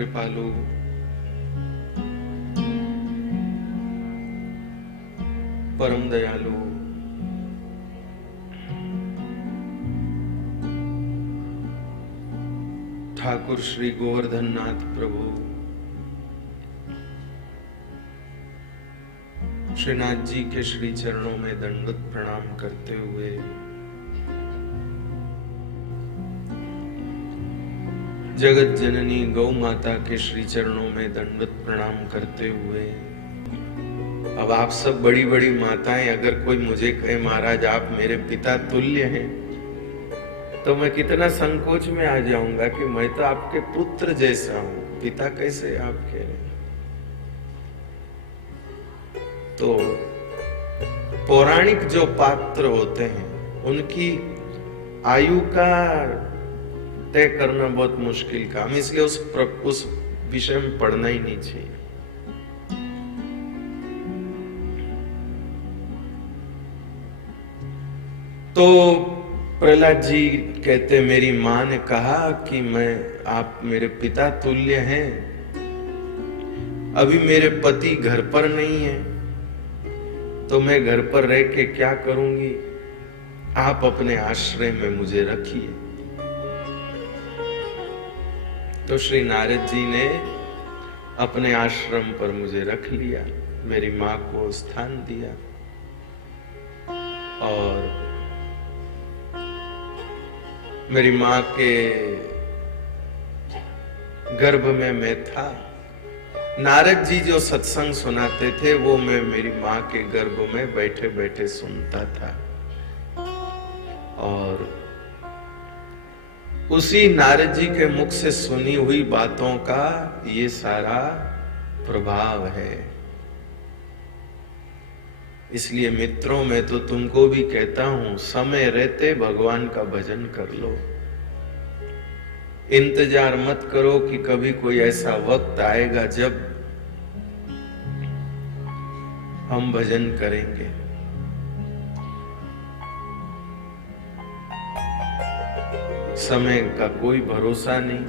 कृपालु, परम दयालु, ठाकुर श्री गोवर्धन नाथ प्रभु, श्रीनाथ जी के श्री चरणों में दंडवत प्रणाम करते हुए जगत जननी गौ माता के श्री चरणों में दंडवत प्रणाम करते हुए, अब आप सब बड़ी बड़ी माताएं अगर कोई मुझे कहे महाराज आप मेरे पिता तुल्य हैं, तो मैं कितना संकोच में आ जाऊंगा कि मैं तो आपके पुत्र जैसा हूं, पिता कैसे आपके। तो पौराणिक जो पात्र होते हैं उनकी आयु का तय करना बहुत मुश्किल काम, इसलिए उस विषय में पढ़ना ही नहीं चाहिए। तो प्रहलाद जी कहते मेरी मां ने कहा कि आप मेरे पिता तुल्य हैं, अभी मेरे पति घर पर नहीं है, तो मैं घर पर रह के क्या करूंगी, आप अपने आश्रय में मुझे रखिए। तो श्री नारद जी ने अपने आश्रम पर मुझे रख लिया, मेरी मां को स्थान दिया और मेरी मां के गर्भ में मैं था। नारद जी जो सत्संग सुनाते थे वो मैं मेरी मां के गर्भ में बैठे बैठे सुनता था और उसी नारद जी के मुख से सुनी हुई बातों का ये सारा प्रभाव है। इसलिए मित्रों मैं तो तुमको भी कहता हूं, समय रहते भगवान का भजन कर लो। इंतजार मत करो कि कभी कोई ऐसा वक्त आएगा जब हम भजन करेंगे। समय का कोई भरोसा नहीं।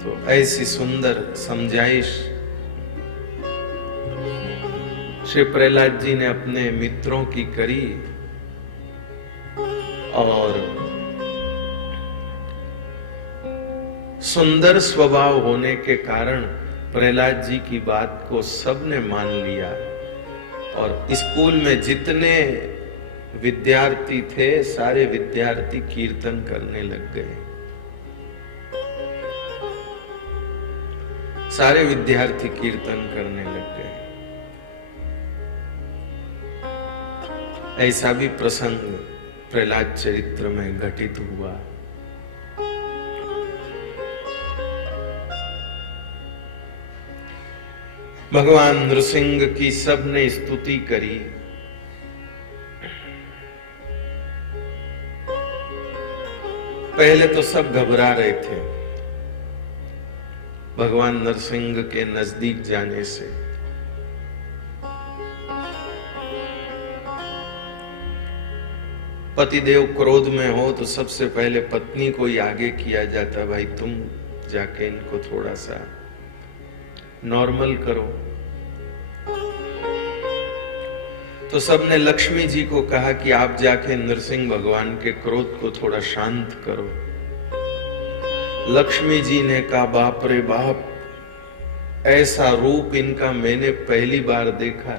तो ऐसी सुंदर समझाइश श्री प्रहलाद जी ने अपने मित्रों की करी और सुंदर स्वभाव होने के कारण प्रहलाद जी की बात को सबने मान लिया और स्कूल में जितने विद्यार्थी थे सारे विद्यार्थी कीर्तन करने लग गए। सारे विद्यार्थी कीर्तन करने लग गए। ऐसा भी प्रसंग प्रहलाद चरित्र में घटित हुआ। भगवान नृसिंह की सबने स्तुति करी। पहले तो सब घबरा रहे थे भगवान नरसिंह के नजदीक जाने से। पतिदेव क्रोध में हो तो सबसे पहले पत्नी को ही आगे किया जाता, भाई तुम जाके इनको थोड़ा सा नॉर्मल करो। तो सबने लक्ष्मी जी को कहा कि आप जाके नरसिंह भगवान के क्रोध को थोड़ा शांत करो। लक्ष्मी जी ने कहा बाप रे बाप, ऐसा रूप इनका मैंने पहली बार देखा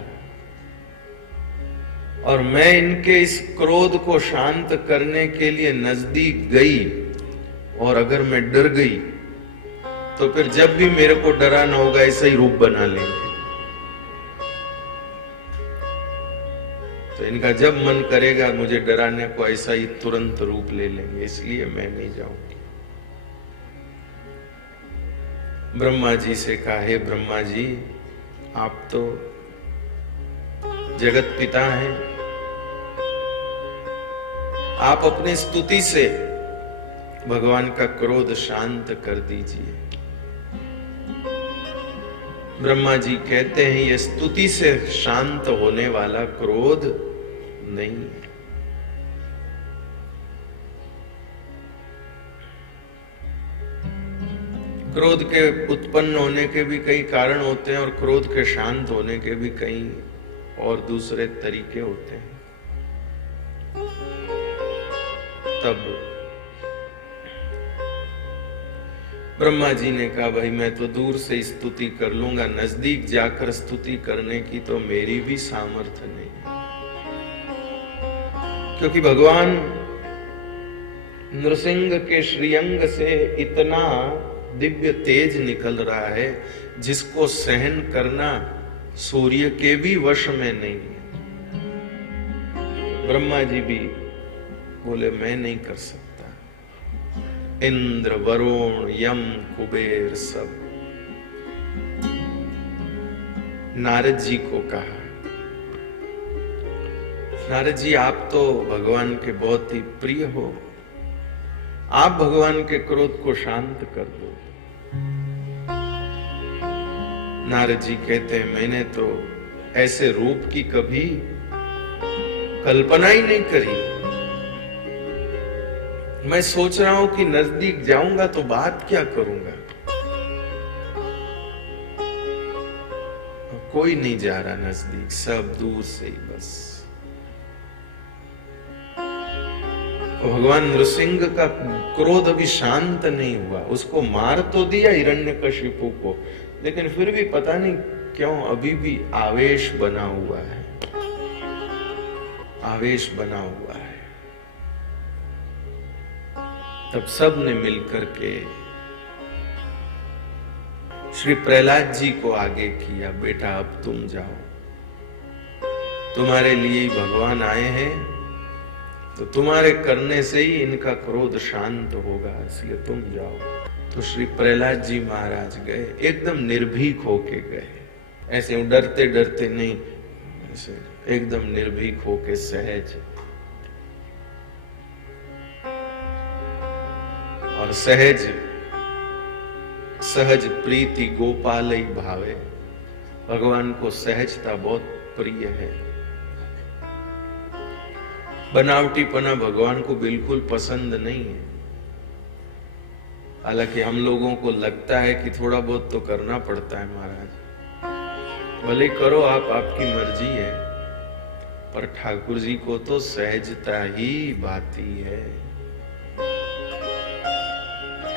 और मैं इनके इस क्रोध को शांत करने के लिए नजदीक गई और अगर मैं डर गई तो फिर जब भी मेरे को डराना होगा ऐसा ही रूप बना लेंगे। तो इनका जब मन करेगा मुझे डराने को ऐसा ही तुरंत रूप ले लेंगे, इसलिए मैं नहीं जाऊंगी। ब्रह्मा जी से कहा, हे ब्रह्मा जी आप तो जगत पिता हैं, आप अपनी स्तुति से भगवान का क्रोध शांत कर दीजिए। ब्रह्मा जी कहते हैं ये स्तुति से शांत होने वाला क्रोध नहीं है। क्रोध के उत्पन्न होने के भी कई कारण होते हैं और क्रोध के शांत होने के भी कई और दूसरे तरीके होते हैं। तब ब्रह्मा जी ने कहा, भाई मैं तो दूर से स्तुति कर लूंगा, नजदीक जाकर स्तुति करने की तो मेरी भी सामर्थ्य नहीं, क्योंकि भगवान नृसिंह के श्रीअंग से इतना दिव्य तेज निकल रहा है जिसको सहन करना सूर्य के भी वश में नहीं है। ब्रह्मा जी भी बोले मैं नहीं कर सकता। इंद्र, वरुण, यम, कुबेर सब नारद जी को कहा, नारद जी आप तो भगवान के बहुत ही प्रिय हो, आप भगवान के क्रोध को शांत कर दो। नारद जी कहते हैं मैंने तो ऐसे रूप की कभी कल्पना ही नहीं करी। मैं सोच रहा हूं कि नजदीक जाऊंगा तो बात क्या करूंगा, कोई नहीं जा रहा नजदीक, सब दूर से ही बस। भगवान नृसिंह का क्रोध अभी शांत नहीं हुआ, उसको मार तो दिया हिरण्यकशिपु को, लेकिन फिर भी पता नहीं क्यों अभी भी आवेश बना हुआ है, आवेश बना हुआ है। तब सब ने मिलकर के श्री प्रहलाद जी को आगे किया, बेटा अब तुम जाओ, तुम्हारे लिए ही भगवान आए हैं, तो तुम्हारे करने से ही इनका क्रोध शांत होगा, इसलिए तुम जाओ। तो श्री प्रहलाद जी महाराज गए, एकदम निर्भीक होके गए, ऐसे डरते डरते नहीं, ऐसे एकदम निर्भीक होके सहज, और सहज सहज प्रीति गोपालई भावे। भगवान को सहजता बहुत प्रिय है, बनावटीपना भगवान को बिल्कुल पसंद नहीं है। हालांकि हम लोगों को लगता है कि थोड़ा बहुत तो करना पड़ता है महाराज, भले करो आप, आपकी मर्जी है, पर ठाकुर जी को तो सहजता ही भाती है,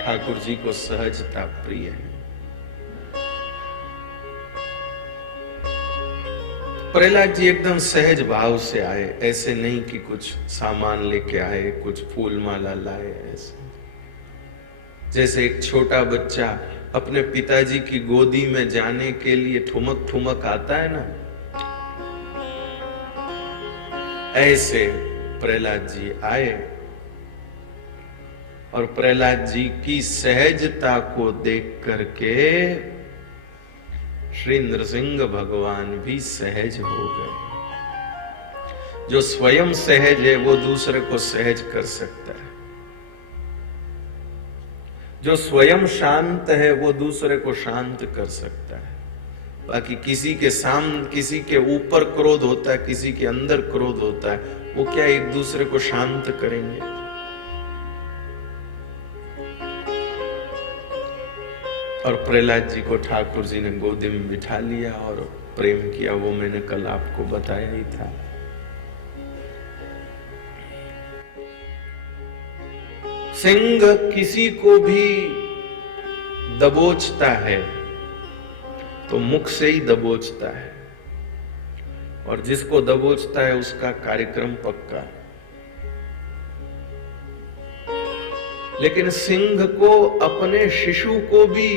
ठाकुर जी को सहजता प्रिय है। प्रहलाद जी एकदम सहज भाव से आए, ऐसे नहीं कि कुछ सामान लेके आए, कुछ फूल माला लाए, ऐसे जैसे एक छोटा बच्चा अपने पिताजी की गोदी में जाने के लिए ठुमक ठुमक आता है ना, ऐसे प्रहलाद जी आए। और प्रहलाद जी की सहजता को देख करके श्री नृसिंह भगवान भी सहज हो गए। जो स्वयं सहज है वो दूसरे को सहज कर सकता है, जो स्वयं शांत है वो दूसरे को शांत कर सकता है। बाकी किसी के ऊपर क्रोध होता है, किसी के अंदर क्रोध होता है, वो क्या एक दूसरे को शांत करेंगे? और प्रहलाद जी को ठाकुर जी ने गोदी में बिठा लिया और प्रेम किया, वो मैंने कल आपको बताया ही था। सिंह किसी को भी दबोचता है तो मुख से ही दबोचता है, और जिसको दबोचता है उसका कार्यक्रम पक्का। लेकिन सिंह को अपने शिशु को भी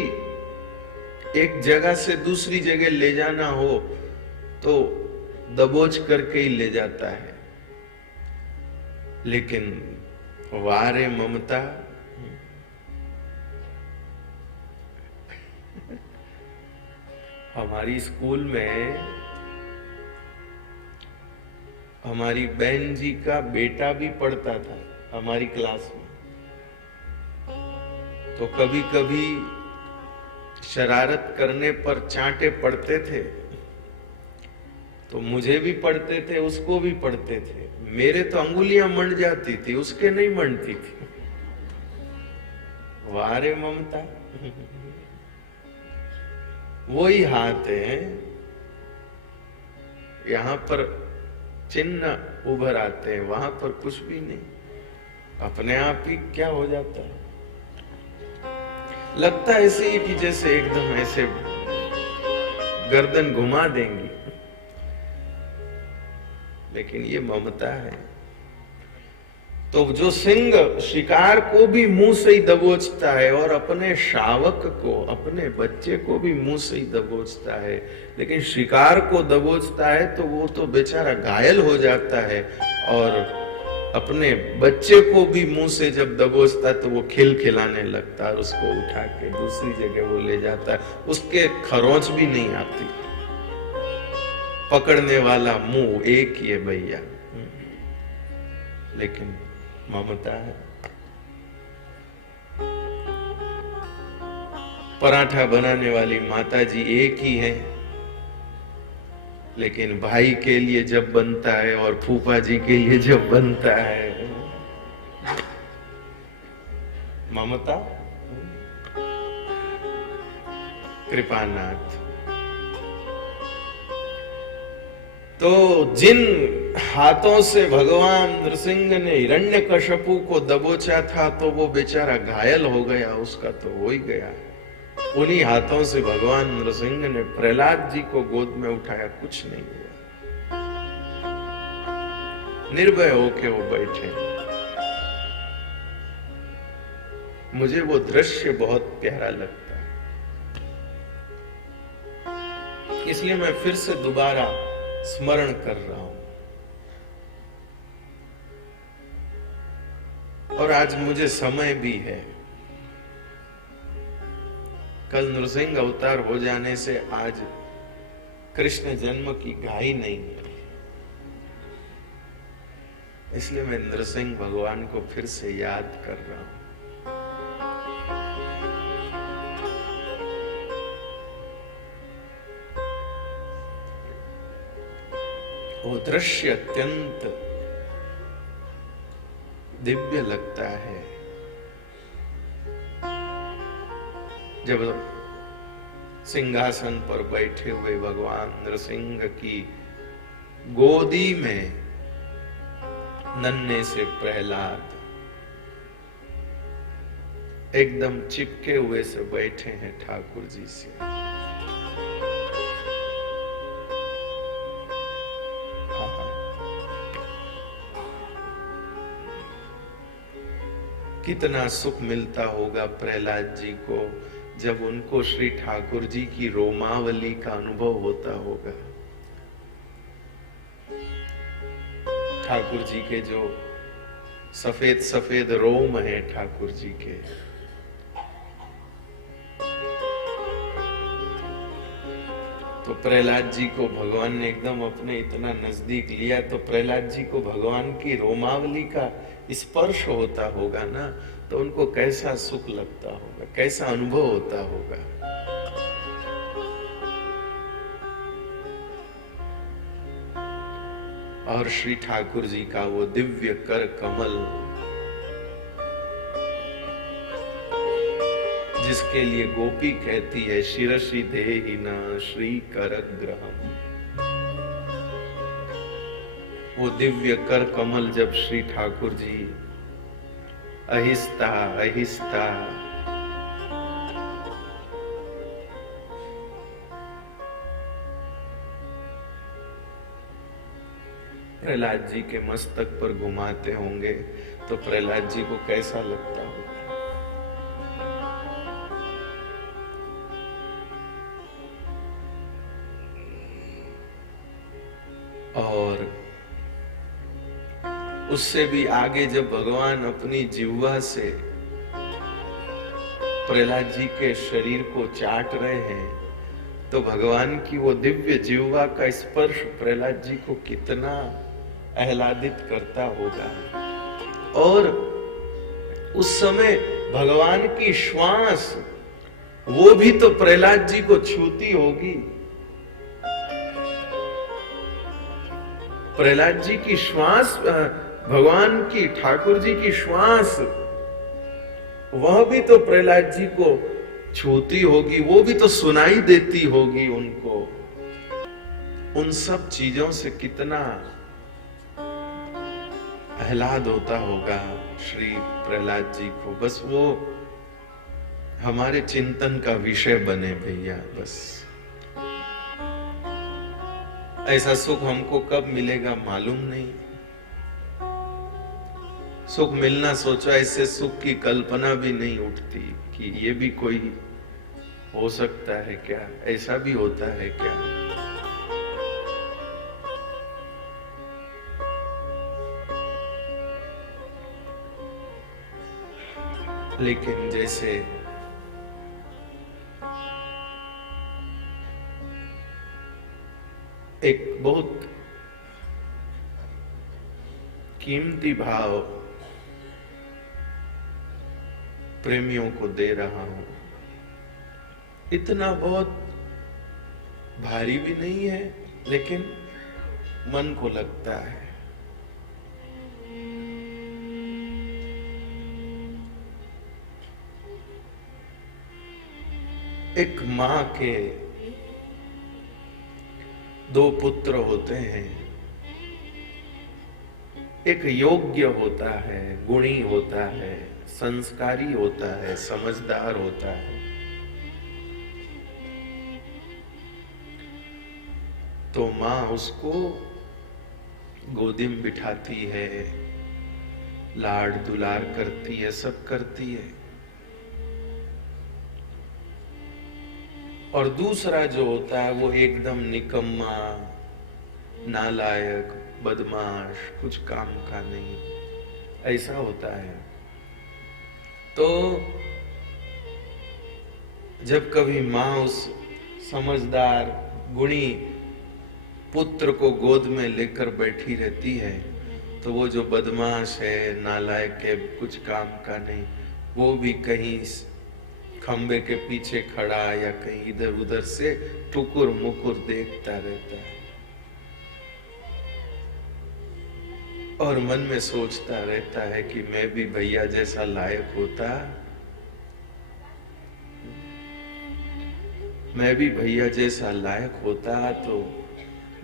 एक जगह से दूसरी जगह ले जाना हो तो दबोच करके ही ले जाता है। लेकिन वारे ममता, हमारी स्कूल में हमारी बहन जी का बेटा भी पढ़ता था हमारी क्लास में, तो कभी कभी शरारत करने पर चांटे पड़ते थे, तो मुझे भी पड़ते थे, उसको भी पड़ते थे। मेरे तो अंगुलियां मंड जाती थी, उसके नहीं मंडती थी। वारे ममता। वही हाथ है। यहां पर चिन्ह उभर आते हैं, वहां पर कुछ भी नहीं, अपने आप ही क्या हो जाता है। लगता है ऐसे ही कि जैसे एकदम ऐसे गर्दन घुमा देंगी, लेकिन ये ममता है। तो जो सिंह शिकार को भी मुंह से ही दबोचता है और अपने शावक को, अपने बच्चे को भी मुंह से ही दबोचता है, लेकिन शिकार को दबोचता है तो वो तो बेचारा घायल हो जाता है, और अपने बच्चे को भी मुंह से जब दबोचता है तो वो खिलखिलाने लगता है, उसको उठा के दूसरी जगह वो ले जाता है, उसके खरोंच भी नहीं आती। पकड़ने वाला मुंह एक ही है भैया, लेकिन ममता है। पराठा बनाने वाली माता जी एक ही है, लेकिन भाई के लिए जब बनता है और फूफा जी के लिए जब बनता है, ममता। कृपानाथ। तो जिन हाथों से भगवान नृसिंह ने हिरण्यकश्यपु को दबोचा था, तो वो बेचारा घायल हो गया, उसका तो हो ही गया। उन्हीं हाथों से भगवान नृसिंह ने प्रहलाद जी को गोद में उठाया, कुछ नहीं हुआ, निर्भय होके वो बैठे। मुझे वो दृश्य बहुत प्यारा लगता है, इसलिए मैं फिर से दोबारा स्मरण कर रहा हूं। और आज मुझे समय भी है, कल नृसिंह अवतार हो जाने से आज कृष्ण जन्म की घाई नहीं है, इसलिए मैं नृसिंह भगवान को फिर से याद कर रहा हूं। वो दृश्य अत्यंत दिव्य लगता है, जब सिंहासन पर बैठे हुए भगवान नृसिंह की गोदी में नन्हे से प्रहलाद एकदम चिपके हुए से बैठे हैं ठाकुर जी से। कितना सुख मिलता होगा प्रहलाद जी को जब उनको श्री ठाकुर जी की रोमावली का अनुभव होता होगा। ठाकुर जी के जो सफेद सफेद रोम है ठाकुर जी के, तो प्रहलाद जी को भगवान ने एकदम अपने इतना नजदीक लिया, तो प्रहलाद जी को भगवान की रोमावली का स्पर्श होता होगा ना, तो उनको कैसा सुख लगता होगा, कैसा अनुभव होता होगा। और श्री ठाकुर जी का वो दिव्य कर कमल, जिसके लिए गोपी कहती है शिरसि देहिना श्री करग्रहम्, वो दिव्य कर कमल जब श्री ठाकुर जी आहिस्ता आहिस्ता प्रहलाद जी के मस्तक पर घुमाते होंगे, तो प्रहलाद जी को कैसा लगता होगा। और उससे भी आगे जब भगवान अपनी जिह्वा से प्रहलाद जी के शरीर को चाट रहे हैं, तो भगवान की वो दिव्य जिह्वा का स्पर्श प्रहलाद जी को कितना आह्लादित करता होगा। और उस समय भगवान की श्वास वो भी तो प्रहलाद जी को छूती होगी। प्रहलाद जी की श्वास, भगवान की ठाकुर जी की श्वास, वह भी तो प्रहलाद जी को छूती होगी, वो भी तो सुनाई देती होगी उनको। उन सब चीजों से कितना आह्लाद होता होगा श्री प्रहलाद जी को। बस वो हमारे चिंतन का विषय बने भैया। बस ऐसा सुख हमको कब मिलेगा मालूम नहीं। सुख मिलना सोचा, इससे सुख की कल्पना भी नहीं उठती कि ये भी कोई हो सकता है क्या, ऐसा भी होता है क्या। लेकिन जैसे एक बहुत कीमती भाव प्रेमियों को दे रहा हूं, इतना बहुत भारी भी नहीं है, लेकिन मन को लगता है। एक मां के दो पुत्र होते हैं, एक योग्य होता है, गुणी होता है, संस्कारी होता है, समझदार होता है। तो मां उसको गोदी में बिठाती है, लाड दुलार करती है, सब करती है। और दूसरा जो होता है वो एकदम निकम्मा, नालायक, बदमाश, कुछ काम का नहीं, ऐसा होता है। तो जब कभी माँ उस समझदार गुणी पुत्र को गोद में लेकर बैठी रहती है, तो वो जो बदमाश है, नालायक है, कुछ काम का नहीं, वो भी कहीं खंबे के पीछे खड़ा या कहीं इधर उधर से टुकुर मुकुर देखता रहता है और मन में सोचता रहता है कि मैं भी भैया जैसा लायक होता, मैं भी भैया जैसा लायक होता तो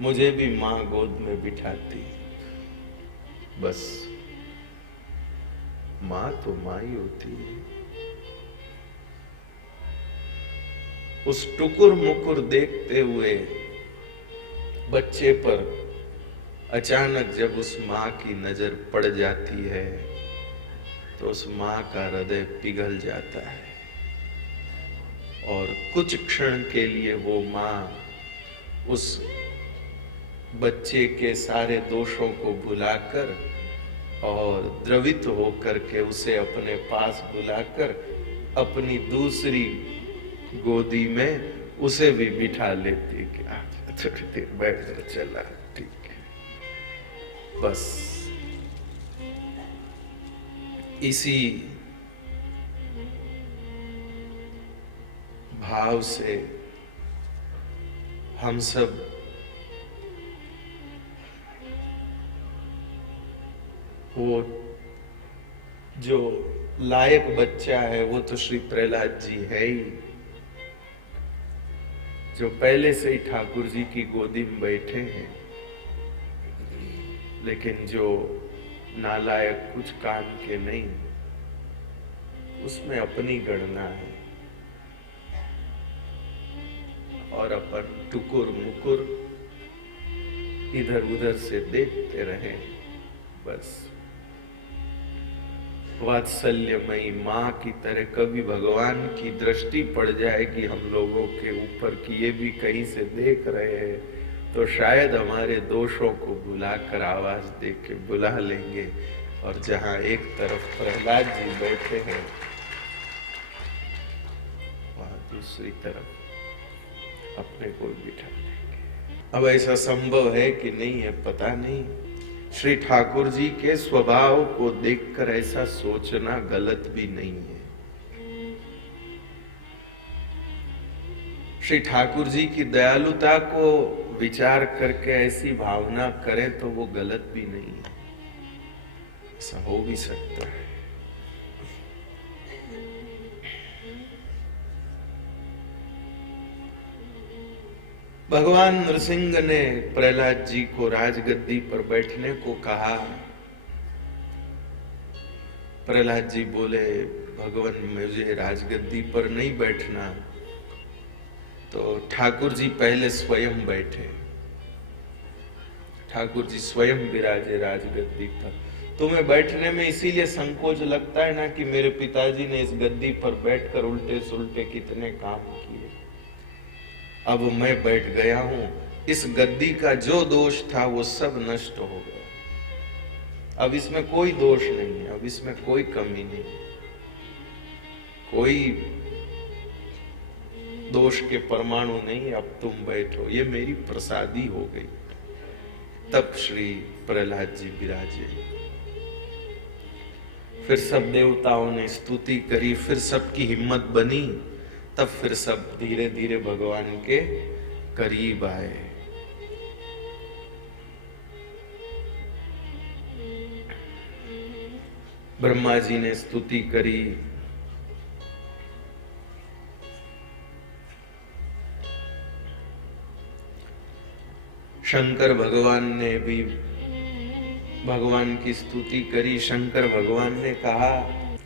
मुझे भी मां गोद में बिठाती। बस मां तो मां ही होती है। उस टुकुर मुकुर देखते हुए बच्चे पर अचानक जब उस मां की नजर पड़ जाती है तो उस मां का हृदय पिघल जाता है और कुछ क्षण के लिए वो मां उस बच्चे के सारे दोषों को भुलाकर और द्रवित होकर के उसे अपने पास बुलाकर अपनी दूसरी गोदी में उसे भी बिठा लेती कि थोड़ी देर बैठ कर चला, ठीक है। बस इसी भाव से हम सब वो जो लायक बच्चा है वो तो श्री प्रहलाद जी है ही, जो पहले से ही ठाकुर जी की गोदी में बैठे हैं। लेकिन जो नालायक, कुछ काम के नहीं, उसमें अपनी गणना है और अपन टुकुर मुकुर इधर उधर से देखते रहे। बस वात्सल्यमयी माँ की तरह कभी भगवान की दृष्टि पड़ जाएगी हम लोगों के ऊपर कि ये भी कहीं से देख रहे हैं, तो शायद हमारे दोषों को भुलाकर आवाज दे के बुला लेंगे और जहां एक तरफ प्रहलाद जी बैठे हैं वहां दूसरी तरफ अपने को बिठा लेंगे। अब ऐसा संभव है कि नहीं है पता नहीं। श्री ठाकुर जी के स्वभाव को देखकर ऐसा सोचना गलत भी नहीं है। श्री ठाकुर जी की दयालुता को विचार करके ऐसी भावना करें तो वो गलत भी नहीं है, ऐसा हो भी सकता है। भगवान नृसिंह ने प्रहलाद जी को राजगद्दी पर बैठने को कहा। प्रहलाद जी बोले, भगवान मुझे राजगद्दी पर नहीं बैठना। तो ठाकुर जी पहले स्वयं बैठे। ठाकुर जी स्वयं विराजे राजगद्दी पर। तुम्हें बैठने में इसीलिए संकोच लगता है ना कि मेरे पिताजी ने इस गद्दी पर बैठकर उल्टे सुलटे कितने काम किए। अब मैं बैठ गया हूं, इस गद्दी का जो दोष था वो सब नष्ट हो गया। अब इसमें कोई दोष नहीं है, अब इसमें कोई कमी नहीं, कोई दोष के परमाणु नहीं। अब तुम बैठो, ये मेरी प्रसादी हो गई। तब श्री प्रहलाद जी विराजे। फिर सब देवताओं ने स्तुति करी, फिर सबकी हिम्मत बनी। तब फिर सब धीरे धीरे भगवान के करीब आए। ब्रह्मा जी ने स्तुति करी, शंकर भगवान ने भी भगवान की स्तुति करी। शंकर भगवान ने कहा,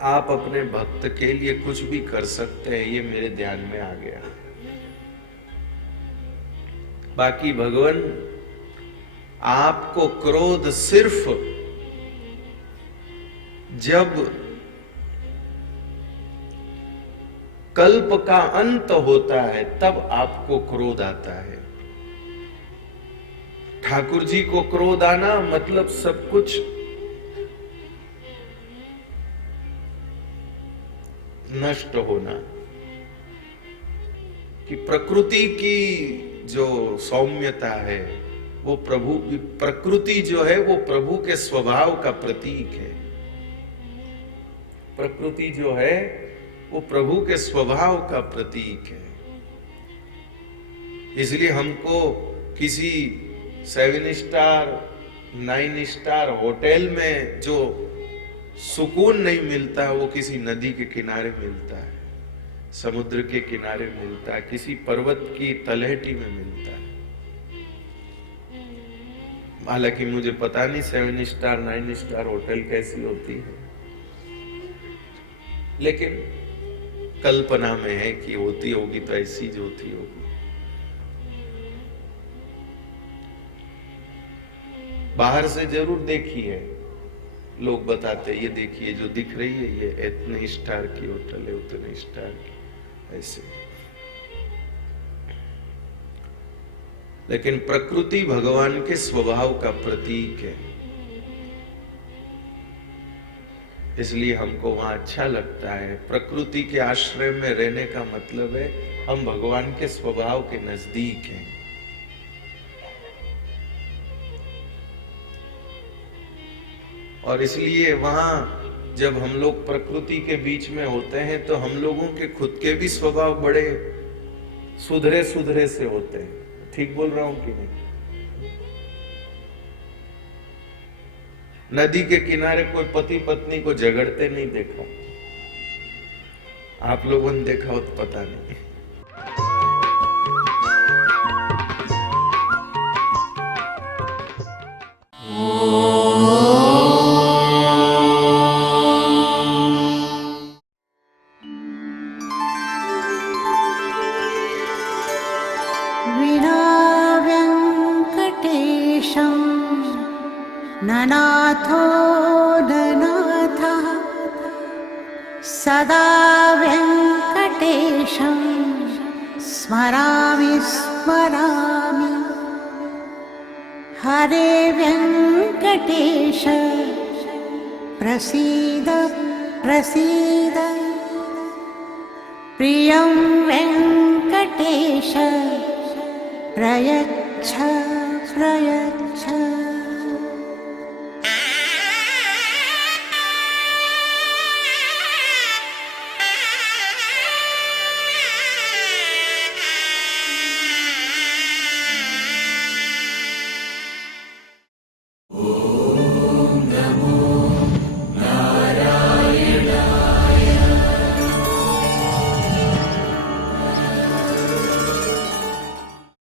आप अपने भक्त के लिए कुछ भी कर सकते हैं, ये मेरे ध्यान में आ गया। बाकी भगवान, आपको क्रोध सिर्फ जब कल्प का अंत होता है तब आपको क्रोध आता है। ठाकुर जी को क्रोध आना मतलब सब कुछ नष्ट होना, कि प्रकृति की जो सौम्यता है वो प्रभु, प्रकृति जो है वो प्रभु के स्वभाव का प्रतीक है। प्रकृति जो है वो प्रभु के स्वभाव का प्रतीक है। इसलिए हमको किसी 7 स्टार 9 स्टार होटल में जो सुकून नहीं मिलता वो किसी नदी के किनारे मिलता है, समुद्र के किनारे मिलता है, किसी पर्वत की तलहटी में मिलता है। हालांकि मुझे पता नहीं 7 स्टार 9 स्टार होटल कैसी होती है, लेकिन कल्पना में है कि होती होगी तो ऐसी जो होती होगी। बाहर से जरूर देखी है, लोग बताते ये देखिए जो दिख रही है ये इतने स्टार की होटल है, उतने स्टार की, ऐसे। लेकिन प्रकृति भगवान के स्वभाव का प्रतीक है, इसलिए हमको वहां अच्छा लगता है। प्रकृति के आश्रय में रहने का मतलब है हम भगवान के स्वभाव के नजदीक हैं। और इसलिए वहां जब हम लोग प्रकृति के बीच में होते हैं तो हम लोगों के खुद के भी स्वभाव बड़े सुधरे सुधरे से होते हैं। ठीक बोल रहा हूं कि नहीं? नदी के किनारे कोई पति पत्नी को झगड़ते नहीं देखा, आप लोगों ने देखा हो तो पता नहीं। ननाथो ननाथः सदा वेङ्कटेशं स्मरामि स्मरामि। हरे वेङ्कटेश प्रसीद प्रसीद। प्रियं वेङ्कटेश प्रयच्छ प्रयच्छ।